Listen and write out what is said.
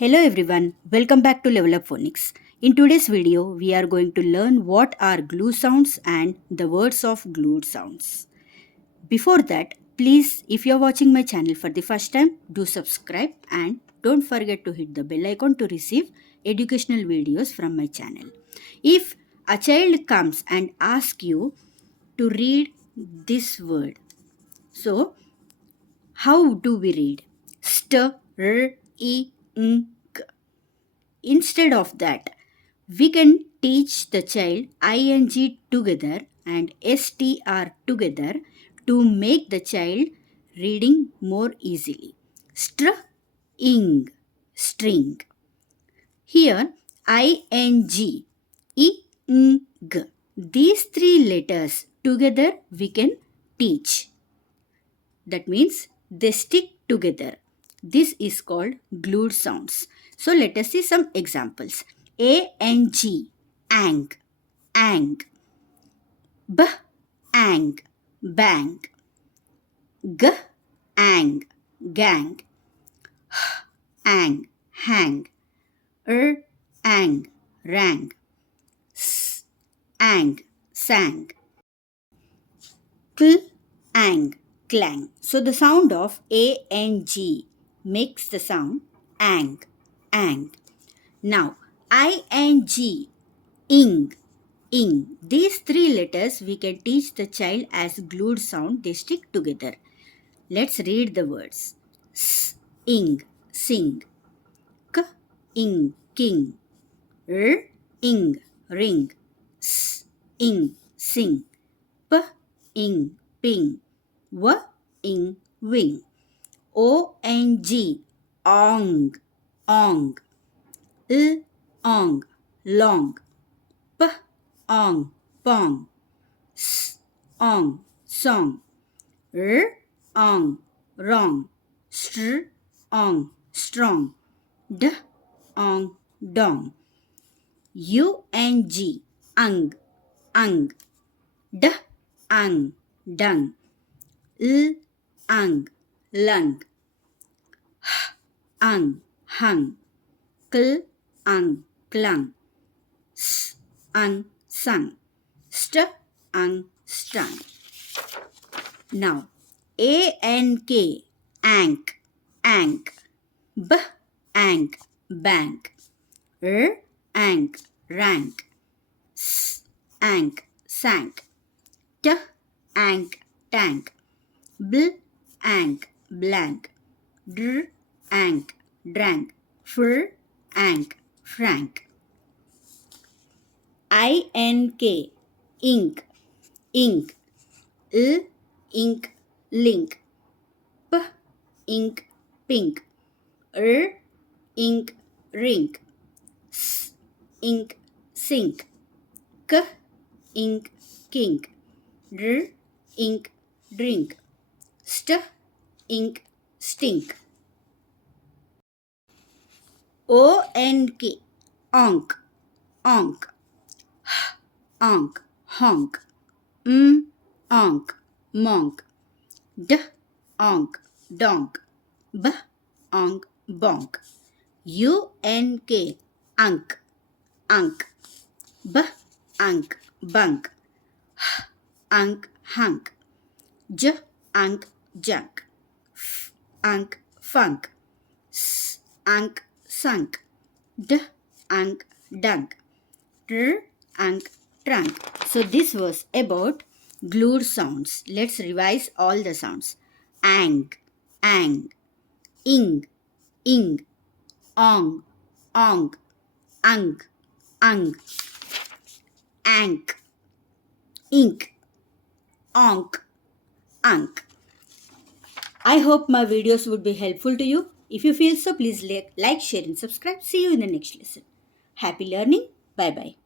Hello everyone, welcome back to Level Up Phonics. In today's video, we are going to learn what are glue sounds and the words of glued sounds. Before that, please, if you are watching my channel for the first time, do subscribe and don't forget to hit the bell icon to receive educational videos from my channel. If a child comes and asks you to read this word, so how do we read? St-r-e-n-g. Instead of that, we can teach the child ing together and str together to make the child reading more easily. String, string. Here, ing, ing. These three letters together we can teach. That means they stick together. This is called glued sounds. So let us see some examples. A-N-G, ang, ang. B-ang, bang. G-ang, gang. H-ang, hang. R-ang, rang. S-ang, sang. Cl-ang, clang. So the sound of A-N-G makes the sound ang, ang. Now, I-N-G, ing, ing. These three letters we can teach the child as glued sound. They stick together. Let's read the words. S, ing, sing. K, ing, king. R, ing, ring. S, ing, sing. P, ing, ping. W, ing, wing. O-N-G, ong, ong. L, ong, long. P, ong, pong. S, ong, song. R, ong, wrong. Str, ong, strong. D, ong, dong. U-N-G, ung, ung. D, ung, dung. L, ung, lung. H, ung, hung. Cl, ung, clung. S, ung, sung. St, ung, strung. Now, A-N-K, ank, ank. B-ank, bank. R-ank, rank. S-ank, sank. T-ank, tank. Bl-ank, blank. Dr-ank, drank. Fr-ank, frank. I-N-K, ink, ink. L-ink, link. P-ink, pink. R-ink, rink. S-ink, sink. K-ink, kink. Dr-ink, drink. St-ink, stink. O-N-K, onk, onk. H-onk, honk. M-onk, monk. D-onk, donk. B-onk, bonk. U-N-K, unk, unk. B-unk, bunk. H-unk, hunk. J-unk, junk. F-unk, funk. S-unk, sunk. D-unk, dunk. Tr-unk, trunk. So this was about glued sounds. Let's revise all the sounds. Ang, ang. Ing, ing. Ong, ong. Ung, ung. Ank, ink. Onk, unk. I hope my videos would be helpful to you. If you feel so, please like, share and subscribe. See you in the next lesson. Happy learning. Bye-bye.